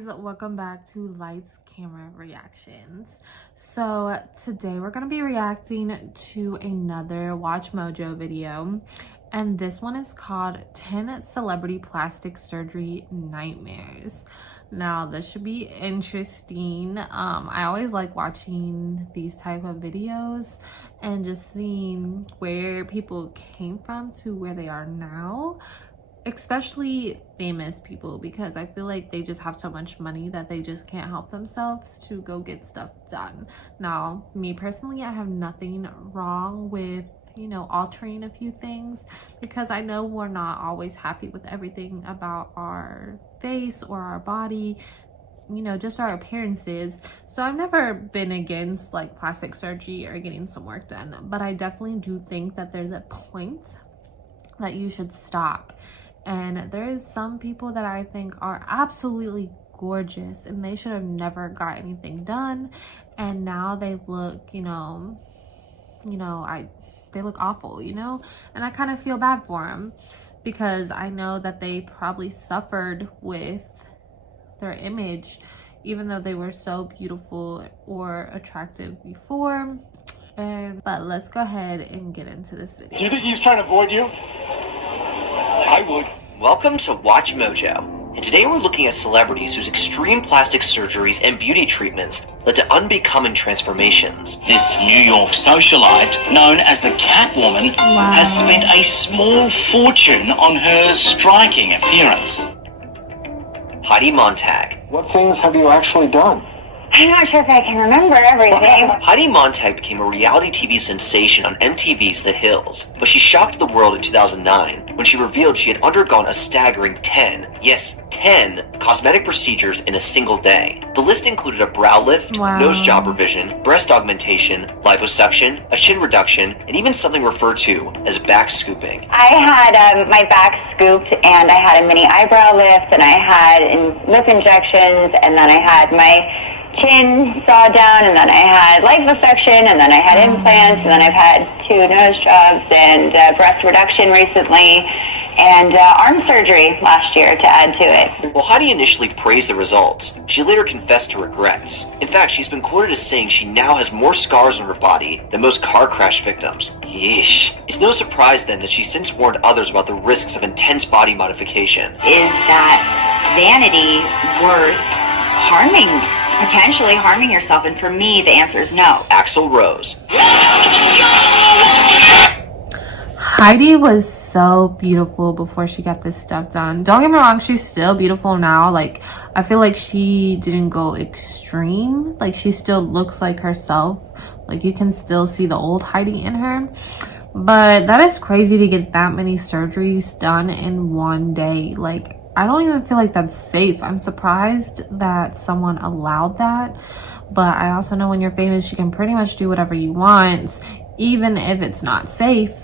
guys, welcome back to Lights Camera Reactions. So today we're going to be reacting to another Watch Mojo video, and this one is called 10 Celebrity Plastic Surgery Nightmares. Now this should be interesting. I always like watching these type of videos and just seeing where people came from to where they are now, especially famous people, because I feel like they just have so much money that they just can't help themselves to go get stuff done. Now, me personally, I have nothing wrong with, you know, altering a few things, because I know we're not always happy with everything about our face or our body, you know, just our appearances. So I've never been against like plastic surgery or getting some work done, but I definitely do think that there's a point that you should stop. And there is some people that I think are absolutely gorgeous and they should have never got anything done, and now they look, they look awful, you know, and I kind of feel bad for them, because I know that they probably suffered with their image, even though they were so beautiful or attractive before. But let's go ahead and get into this video. Do you think he's trying to avoid you? I would. Welcome to Watch Mojo, and today we're looking at celebrities whose extreme plastic surgeries and beauty treatments led to unbecoming transformations. This New York socialite, known as the Catwoman, has spent a small fortune on her striking appearance. Heidi Montag. What things have you actually done? I'm not sure if I can remember everything. Heidi Montag became a reality TV sensation on MTV's The Hills, but she shocked the world in 2009 when she revealed she had undergone a staggering 10 cosmetic procedures in a single day. The list included a brow lift, nose job revision, breast augmentation, liposuction, a chin reduction, and even something referred to as back scooping. I had my back scooped, and I had a mini eyebrow lift, and I had lip injections, and then I had my chin sawed down, and then I had liposuction, and then I had implants, and then I've had 2 nose jobs and breast reduction recently, and arm surgery last year to add to it. While Heidi initially praised the results, she later confessed to regrets. In fact, she's been quoted as saying she now has more scars on her body than most car crash victims. Yeesh. It's no surprise then that she's since warned others about the risks of intense body modification. Is that vanity worth potentially harming yourself? And for me, the answer is no. Axl Rose. Heidi was so beautiful before she got this stuff done. Don't get me wrong, she's still beautiful now. Like, I feel like she didn't go extreme. Like, she still looks like herself. Like, you can still see the old Heidi in her. But that is crazy to get that many surgeries done in one day. Like, I don't even feel like that's safe. I'm surprised that someone allowed that. But I also know when you're famous, you can pretty much do whatever you want, even if it's not safe.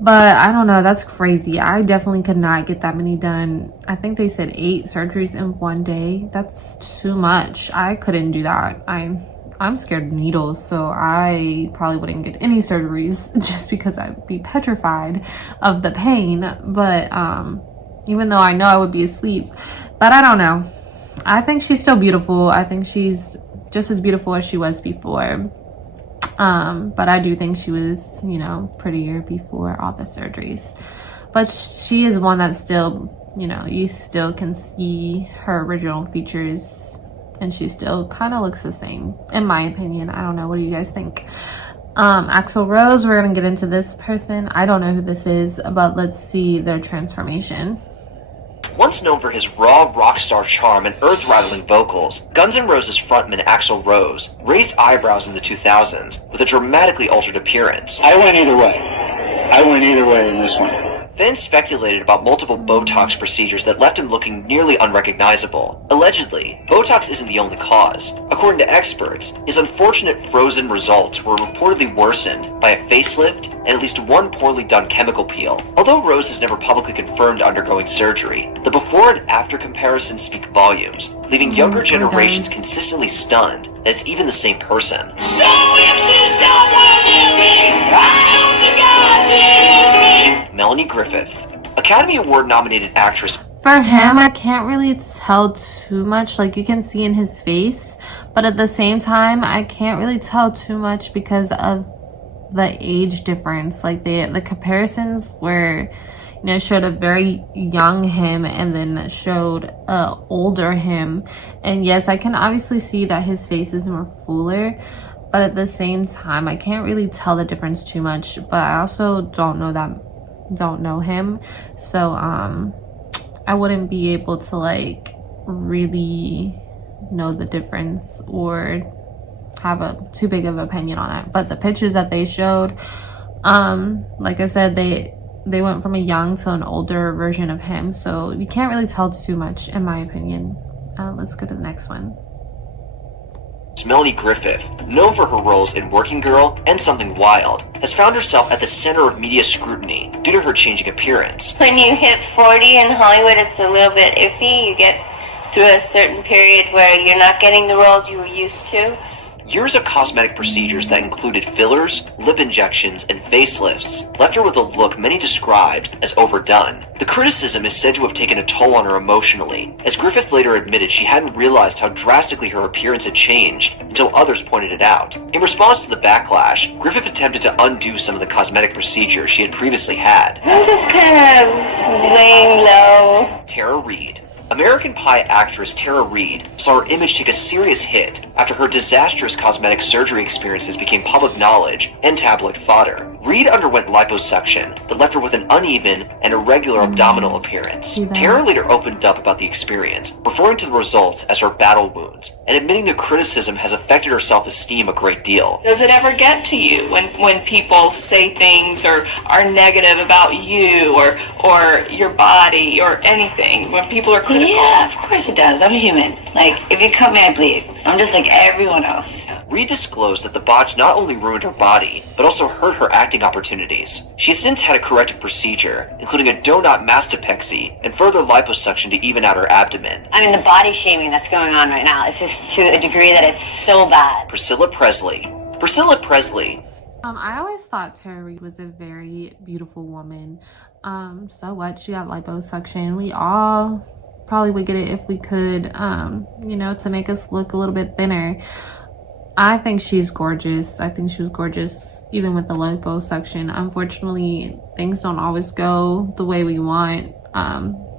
But I don't know, that's crazy. I definitely could not get that many done. I think they said 8 surgeries in one day. That's too much. I couldn't do that. I'm scared of needles, so I probably wouldn't get any surgeries just because I'd be petrified of the pain. But even though I know I would be asleep, but I don't know. I think she's still beautiful. I think she's just as beautiful as she was before. But I do think she was, you know, prettier before all the surgeries. But she is one that still, you know, you still can see her original features, and she still kind of looks the same, in my opinion. I don't know. What do you guys think? Axl Rose, we're going to get into this person. I don't know who this is, but let's see their transformation. Once known for his raw rock star charm and earth-rattling vocals, Guns N' Roses frontman Axl Rose raised eyebrows in the 2000s with a dramatically altered appearance. I went either way. I went either way in this one. Fans speculated about multiple Botox procedures that left him looking nearly unrecognizable. Allegedly, Botox isn't the only cause. According to experts, his unfortunate frozen results were reportedly worsened by a facelift and at least 1 poorly done chemical peel. Although Rose has never publicly confirmed undergoing surgery, the before and after comparisons speak volumes, leaving younger generations consistently stunned that it's even the same person. So if you someone near me, I hope to God to use me. Melanie Griffith. Academy Award nominated actress. For him, I can't really tell too much. Like, you can see in his face, but at the same time, I can't really tell too much because of the age difference. Like, the comparisons were, you know, showed a very young him and then showed older him. And yes, I can obviously see that his face is more fuller, but at the same time, I can't really tell the difference too much. But I also don't know him, so I wouldn't be able to like really know the difference or have a too big of an opinion on it. But the pictures that they showed, like I said, they went from a young to an older version of him, so you can't really tell too much in my opinion. Let's go to the next one. Melanie Griffith, known for her roles in Working Girl and Something Wild, has found herself at the center of media scrutiny due to her changing appearance. When you hit 40 in Hollywood, it's a little bit iffy. You get through a certain period where you're not getting the roles you were used to. Years of cosmetic procedures that included fillers, lip injections, and facelifts left her with a look many described as overdone. The criticism is said to have taken a toll on her emotionally, as Griffith later admitted she hadn't realized how drastically her appearance had changed until others pointed it out. In response to the backlash, Griffith attempted to undo some of the cosmetic procedures she had previously had. I'm just kind of laying low. Tara Reid. American Pie actress Tara Reid saw her image take a serious hit after her disastrous cosmetic surgery experiences became public knowledge and tabloid fodder. Reid underwent liposuction that left her with an uneven and irregular abdominal appearance. Tara later opened up about the experience, referring to the results as her battle wounds, and admitting the criticism has affected her self-esteem a great deal. Does it ever get to you when people say things or are negative about you or your body or anything? When people are critical? Yeah, of course it does. I'm human. Like, if you cut me, I bleed. I'm just like everyone else. Reid disclosed that the botch not only ruined her body, but also hurt her acting opportunities. She has since had a corrective procedure, including a donut mastopexy and further liposuction to even out her abdomen. I mean, the body shaming that's going on right now, it's just to a degree that it's so bad. Priscilla Presley. Priscilla Presley. I always thought Tara Reid was a very beautiful woman. So what? She got liposuction. We all probably would get it if we could, you know, to make us look a little bit thinner. I think she's gorgeous. I think she was gorgeous even with the liposuction. Unfortunately, things don't always go the way we want.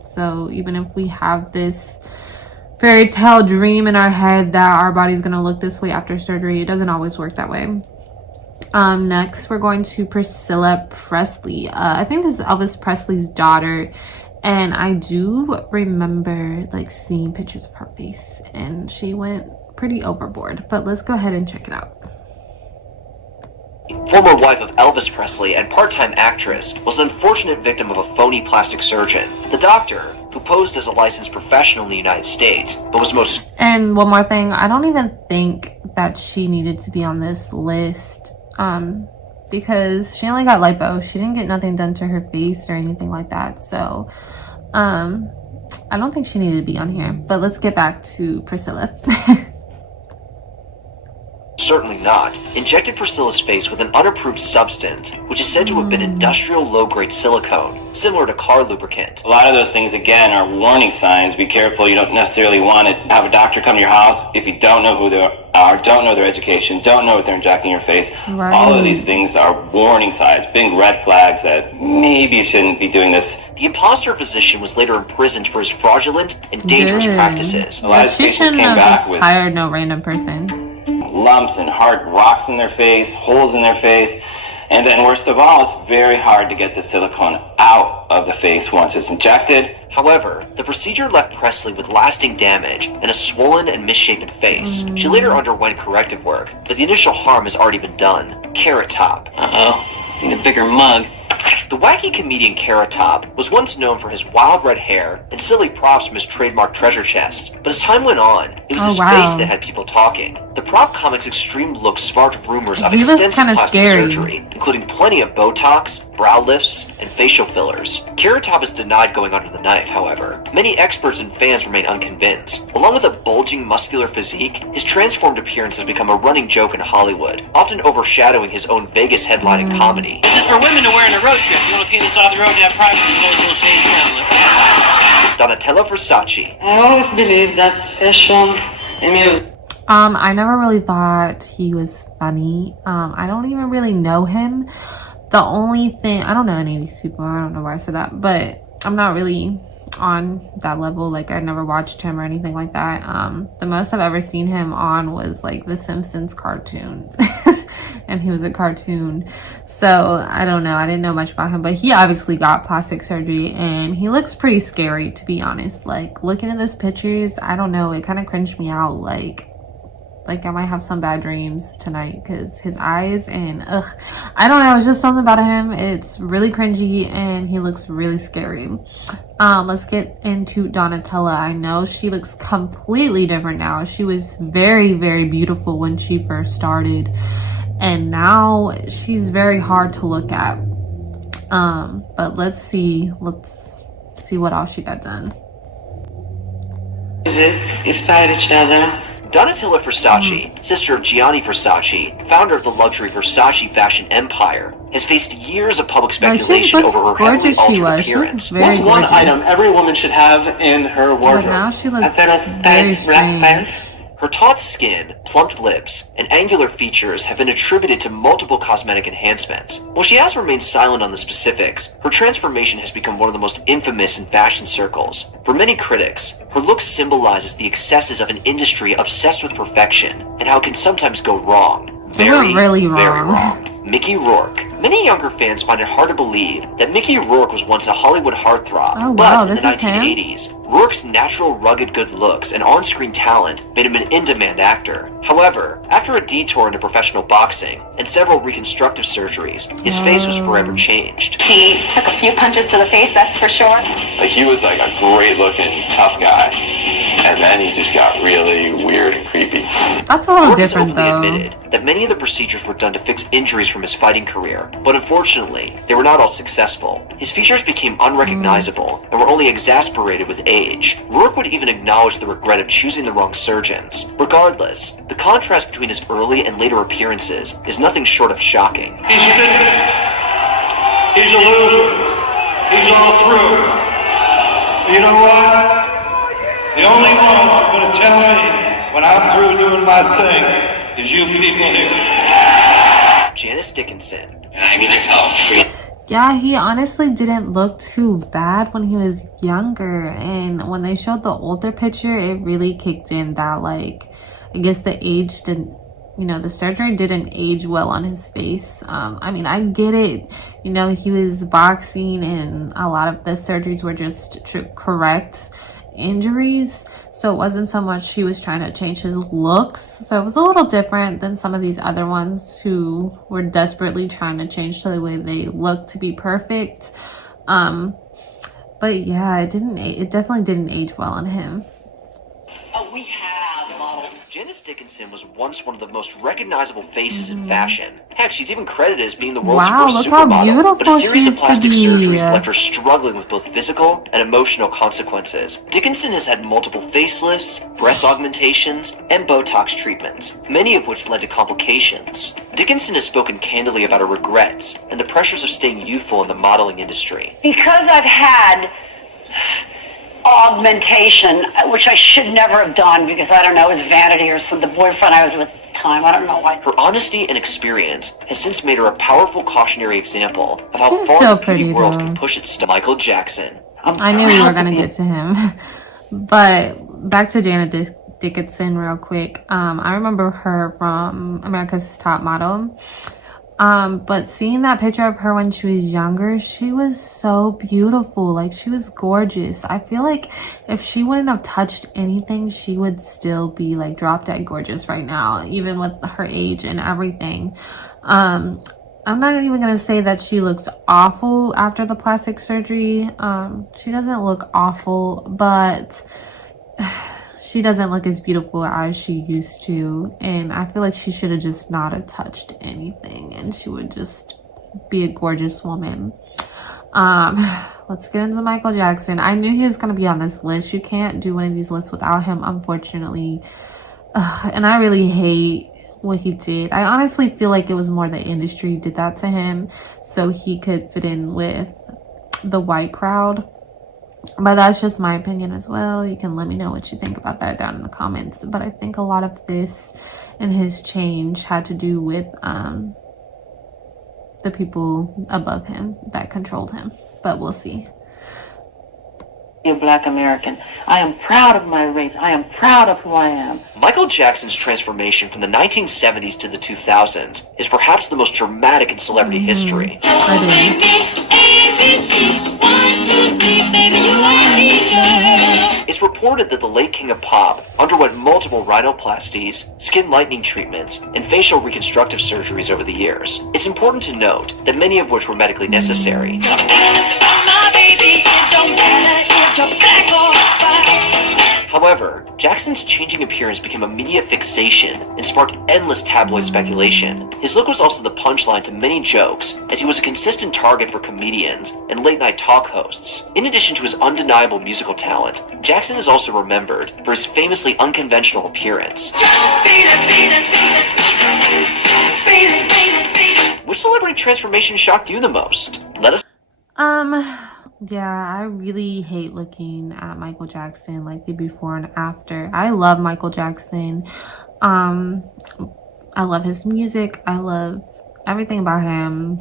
So even if we have this fairy tale dream in our head that our body's gonna look this way after surgery, it doesn't always work that way. Next, we're going to Priscilla Presley. I think this is Elvis Presley's daughter. And I do remember like seeing pictures of her face, and she went pretty overboard. But let's go ahead and check it out. Former wife of Elvis Presley and part-time actress, was an unfortunate victim of a phony plastic surgeon. The doctor, who posed as a licensed professional in the United States, but was most... And one more thing, I don't even think that she needed to be on this list. Because she only got lipo. She didn't get nothing done to her face or anything like that. So, I don't think she needed to be on here. But let's get back to Priscilla. Certainly not, injected Priscilla's face with an unapproved substance, which is said to have been industrial low-grade silicone, similar to car lubricant. A lot of those things, again, are warning signs. Be careful. You don't necessarily want to have a doctor come to your house if you don't know who they are, don't know their education, don't know what they're injecting in your face. Right. All of these things are warning signs, big red flags that maybe you shouldn't be doing this. The imposter physician was later imprisoned for his fraudulent and dangerous practices. A lot of patients came back with hired no random person. lumps and hard rocks in their face, holes in their face. And then worst of all, it's very hard to get the silicone out of the face once it's injected. However, the procedure left Presley with lasting damage and a swollen and misshapen face. She later underwent corrective work, but the initial harm has already been done. Carrot Top. Uh-oh, need a bigger mug. The wacky comedian Carrot Top was once known for his wild red hair and silly props from his trademark treasure chest, but as time went on, it was his face that had people talking. The prop comic's extreme look sparked rumors of extensive plastic surgery, including plenty of Botox, brow lifts, and facial fillers. Carrot Top is denied going under the knife, however. Many experts and fans remain unconvinced. Along with a bulging, muscular physique, his transformed appearance has become a running joke in Hollywood, often overshadowing his own Vegas headlining comedy. This is for women to wear in a road trip. You want to see this on the road to have privacy, you gotta go face down. Donatella Versace. I always believe that fashion and music. I never really thought he was funny. I don't even really know him. The only thing, I don't know any of these people. I don't know why I said that, but I'm not really on that level. Like, I never watched him or anything like that. The most I've ever seen him on was like the Simpsons cartoon. And he was a cartoon. So I don't know. I didn't know much about him, but he obviously got plastic surgery and he looks pretty scary, to be honest. Like, looking at those pictures, I don't know. It kind of cringed me out. Like I might have some bad dreams tonight because his eyes and I don't know. It's just something about him. It's really cringy and he looks really scary. Let's get into Donatella. I know she looks completely different now. She was very, very beautiful when she first started, and now she's very hard to look at. But let's see what else she got done. Music inspire each other. Donatella Versace, sister of Gianni Versace, founder of the luxury Versace fashion empire, has faced years of public speculation over her heavily altered appearance. What's one item every woman should have in her wardrobe? But now she looks A pair of very tight black strange. pants. Her taut skin, plumped lips, and angular features have been attributed to multiple cosmetic enhancements. While she has remained silent on the specifics, her transformation has become one of the most infamous in fashion circles. For many critics, her look symbolizes the excesses of an industry obsessed with perfection and how it can sometimes go wrong. Very, really very wrong. wrong. Mickey Rourke. Many younger fans find it hard to believe that Mickey Rourke was once a Hollywood heartthrob, Oh, but wow, in the this is him? 1980s, Rourke's natural rugged good looks and on-screen talent made him an in-demand actor. However, after a detour into professional boxing and several reconstructive surgeries, his face was forever changed. He took a few punches to the face, that's for sure. Like, he was like a great-looking, tough guy, and then he just got really weird and creepy. That's a little Rourke has different openly though. admitted that many of the procedures were done to fix injuries from his fighting career, but unfortunately, they were not all successful. His features became unrecognizable and were only exasperated with age. Rourke would even acknowledge the regret of choosing the wrong surgeons. Regardless, the contrast between his early and later appearances is nothing short of shocking. He's finished. He's a loser. He's all through. You know what? The only one who's going to tell me when I'm through doing my thing is you people here. Janice Dickinson. I need help. Yeah, he honestly didn't look too bad when he was younger, and when they showed the older picture, it really kicked in that, like, I guess the age didn't, the surgery didn't age well on his face. I mean, I get it, he was boxing and a lot of the surgeries were just to correct injuries, so it wasn't so much he was trying to change his looks. So it was a little different than some of these other ones who were desperately trying to change the way they look to be perfect. But yeah, it definitely didn't age well on him. Oh, we have models. Janice Dickinson was once one of the most recognizable faces in fashion. Heck, she's even credited as being the world's first Look how supermodel. beautiful But a series she of used to plastic be. surgeries left her struggling with both physical and emotional consequences. Dickinson has had multiple facelifts, breast augmentations, and Botox treatments, many of which led to complications. Dickinson has spoken candidly about her regrets and the pressures of staying youthful in the modeling industry. Because I've had augmentation, which I should never have done because I don't know, it was vanity or some the boyfriend I was with at the time. I don't know why. Her honesty and experience has since made her a powerful cautionary example of how She's far still the beauty pretty, world though. can push its Michael Jackson. I knew we were gonna get to him. But back to Janet Dickinson real quick. I remember her from America's Top Model. But seeing that picture of her when she was younger, she was so beautiful. Like, she was gorgeous. I feel like if she wouldn't have touched anything, she would still be like drop dead gorgeous right now, even with her age and everything. I'm not even gonna say that she looks awful after the plastic surgery. She doesn't look awful, but she doesn't look as beautiful as she used to, and I feel like she should have just not have touched anything, and she would just be a gorgeous woman. Let's get into Michael Jackson. I knew he was going to be on this list. You can't do one of these lists without him, unfortunately. And I really hate what he did. I honestly feel like it was more the industry did that to him so he could fit in with the white crowd. But that's just my opinion as well. You can let me know what you think about that down in the comments. But I think a lot of this and his change had to do with the people above him that controlled him. But we'll see. Be a Black American. I am proud of my race. I am proud of who I am. Michael Jackson's transformation from the 1970s to the 2000s is perhaps the most dramatic in celebrity history. It's reported that the late King of Pop underwent multiple rhinoplasties, skin lightening treatments, and facial reconstructive surgeries over the years. It's important to note that many of which were medically necessary. However, Jackson's changing appearance became a media fixation and sparked endless tabloid speculation. His look was also the punchline to many jokes, as he was a consistent target for comedians and late-night talk hosts. In addition to his undeniable musical talent, Jackson is also remembered for his famously unconventional appearance. Which celebrity transformation shocked you the most? Let us Yeah, I really hate looking at Michael Jackson, like the before and after. I love Michael Jackson. I love his music. I love everything about him.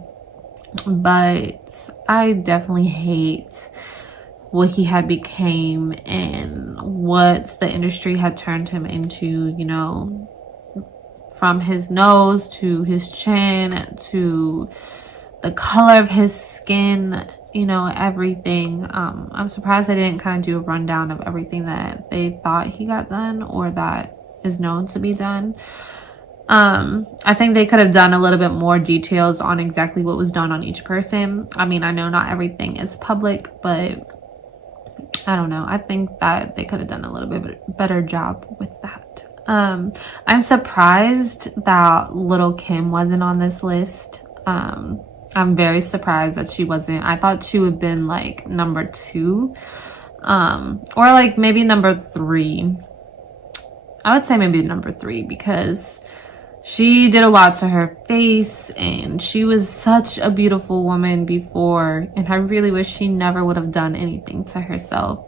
But I definitely hate what he had became and what the industry had turned him into, you know, from his nose to his chin to the color of his skin, you know, everything. I'm surprised they didn't kind of do a rundown of everything that they thought he got done or that is known to be done. I think they could have done a little bit more details on exactly what was done on each person. I mean, I know not everything is public, but I don't know. I think that they could have done a little bit better job with that. I'm surprised that Little Kim wasn't on this list. I'm very surprised that she wasn't. I thought she would have been like number 2, or like maybe number 3. I would say maybe number 3 because she did a lot to her face and she was such a beautiful woman before, and I really wish she never would have done anything to herself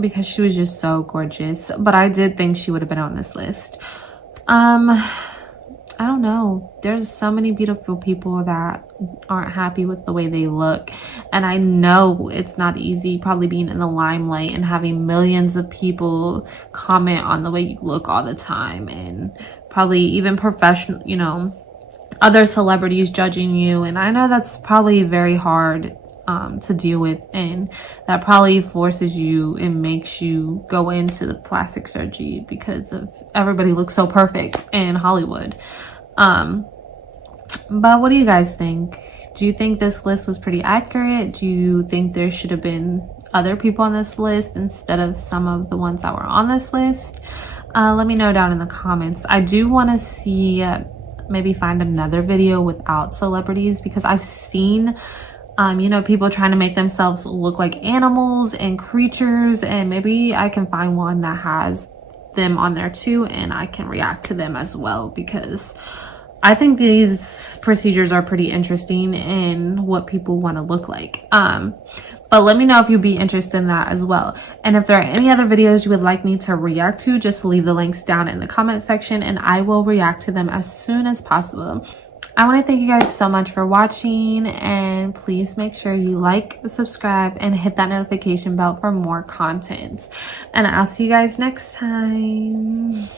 because she was just so gorgeous. But I did think she would have been on this list. I don't know. There's so many beautiful people that aren't happy with the way they look. And I know it's not easy probably being in the limelight and having millions of people comment on the way you look all the time. And probably even professional, you know, other celebrities judging you. And I know that's probably very hard to deal with. And that probably forces you and makes you go into the plastic surgery because of everybody looks so perfect in Hollywood. But what do you guys think? Do you think this list was pretty accurate? Do you think there should have been other people on this list instead of some of the ones that were on this list? Let me know down in the comments. I do want to see maybe find another video without celebrities because I've seen you know, people trying to make themselves look like animals and creatures, and maybe I can find one that has them on there too and I can react to them as well, because I think these procedures are pretty interesting in what people want to look like. But let me know if you'd be interested in that as well. And if there are any other videos you would like me to react to, just leave the links down in the comment section and I will react to them as soon as possible. I want to thank you guys so much for watching, and please make sure you like, subscribe, and hit that notification bell for more content. And I'll see you guys next time.